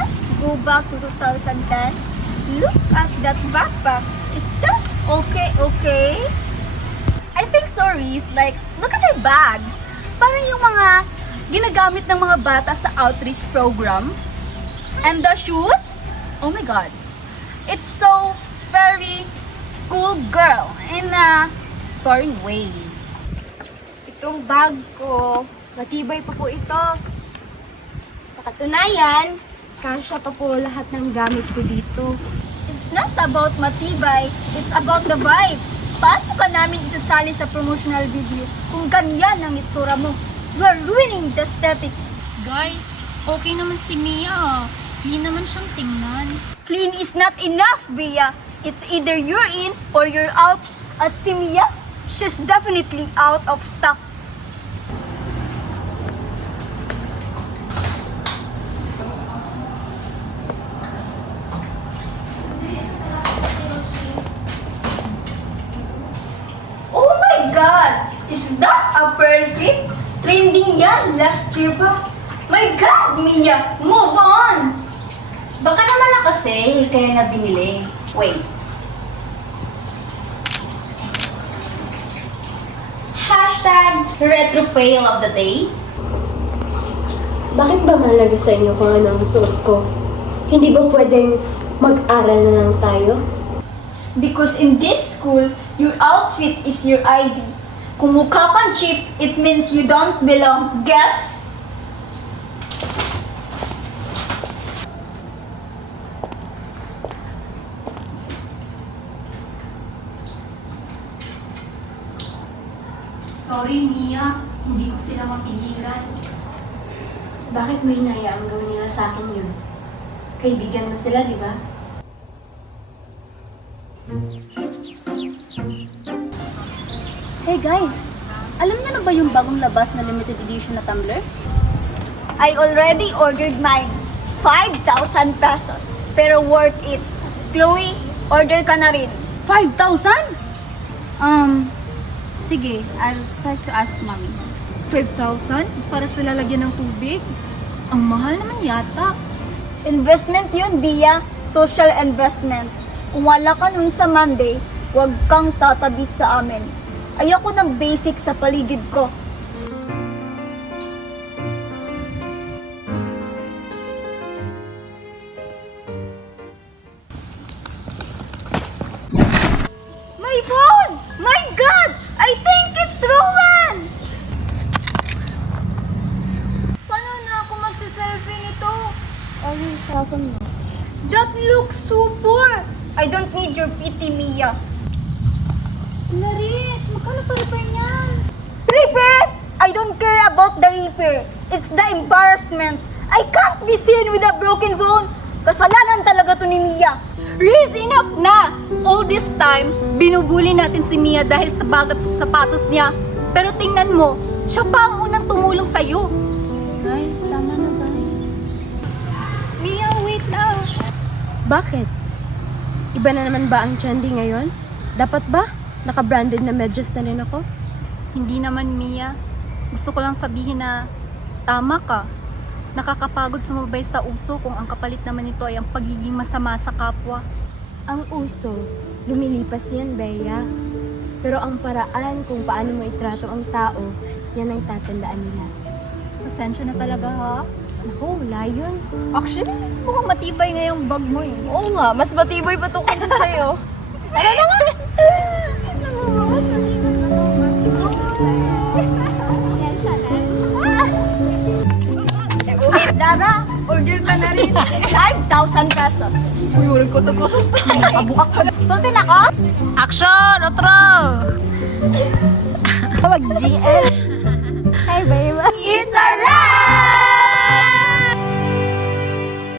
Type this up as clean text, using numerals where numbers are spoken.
Just go back to 2010. Look at that backpack. Is that okay? I think so, Reese. Like, look at her bag. Parang yung mga ginagamit ng mga bata sa outreach program. And the shoes? Oh my God. It's so very schoolgirl in a boring way. Itong bag ko, matibay pa po ito. Pakatunayan, kasya pa po lahat ng gamit ko dito. It's not about matibay, it's about the vibe. Paano ka namin isasali sa promotional video kung ganyan ang itsura mo? You are ruining the aesthetic. Guys, okay naman si Mia. Clean naman siyang tingnan. Clean is not enough, Bea. It's either you're in or you're out. At si Mia, she's definitely out of stock. Oh my God! Is that a pearl clip? Trending yan last year pa. My God, Mia! Move on! Baka naman na kasi, hindi kaya na binili. Wait. Hashtag retro fail of the day. Bakit ba mahalaga sa inyo kung ano ang suot ko? Hindi ba pwedeng mag-aral na lang tayo? Because in this school, your outfit is your ID. Kung mukha kang cheap, it means you don't belong. Gets? Sorry, Mia. Hindi ko sila mapigilan. Bakit mo hinayaang gawin nila sa akin yun? Kaibigan mo sila, di ba? Hey guys, alam niyo na ba yung bagong labas na limited edition na tumbler? I already ordered mine. 5,000 pesos. Pero worth it. Chloe, order ka na rin. 5,000? Sige. I'll try to ask Mommy. 5,000? Para sa lalagyan ng tubig? Ang mahal naman yata. Investment yun, Bea. Social investment. Kung wala ka nun sa Monday, huwag kang tatabi sa amin. Ayoko ng basic sa paligid ko. My phone! My God! I think it's Rowan! Paano na ako magsiselfie nito? Ay, cellphone mo. That looks so poor! I don't need your pity, Mia. Laris, magkano pa repair niyan? Reaper! I don't care about the reaper. It's the embarrassment. I can't be seen with a broken phone. Kasalanan talaga to ni Mia. Riz, enough na! All this time, binubuli natin si Mia dahil sa bagat sa sapatos niya. Pero tingnan mo, siya pa ang unang tumulong sa'yo. Guys, tama na guys. Mia, wait na. Bakit? Iba na naman ba ang trendy ngayon? Dapat ba? Naka-branded na medyas na rin ako? Hindi naman, Mia. Gusto ko lang sabihin na tama ka. Nakakapagod sumabay sa uso kung ang kapalit naman nito ay ang pagiging masama sa kapwa. Ang uso, lumilipas yan, Bea. Pero ang paraan kung paano mo itrato ang tao, yan ang tatandaan nila. Pasensya na talaga, ha? Naku, wala yun. Actually, mukhang matibay nga yung bag mo eh. Oo nga, mas matibay pa ito kaysa sa'yo. Lara, order ka na rin. 5,000 pesos. Uyurin ko sa puso. Pabukak ka na. Sultin ako? Action! Otro! Mag-GL. Hi, babe. It's a wrap!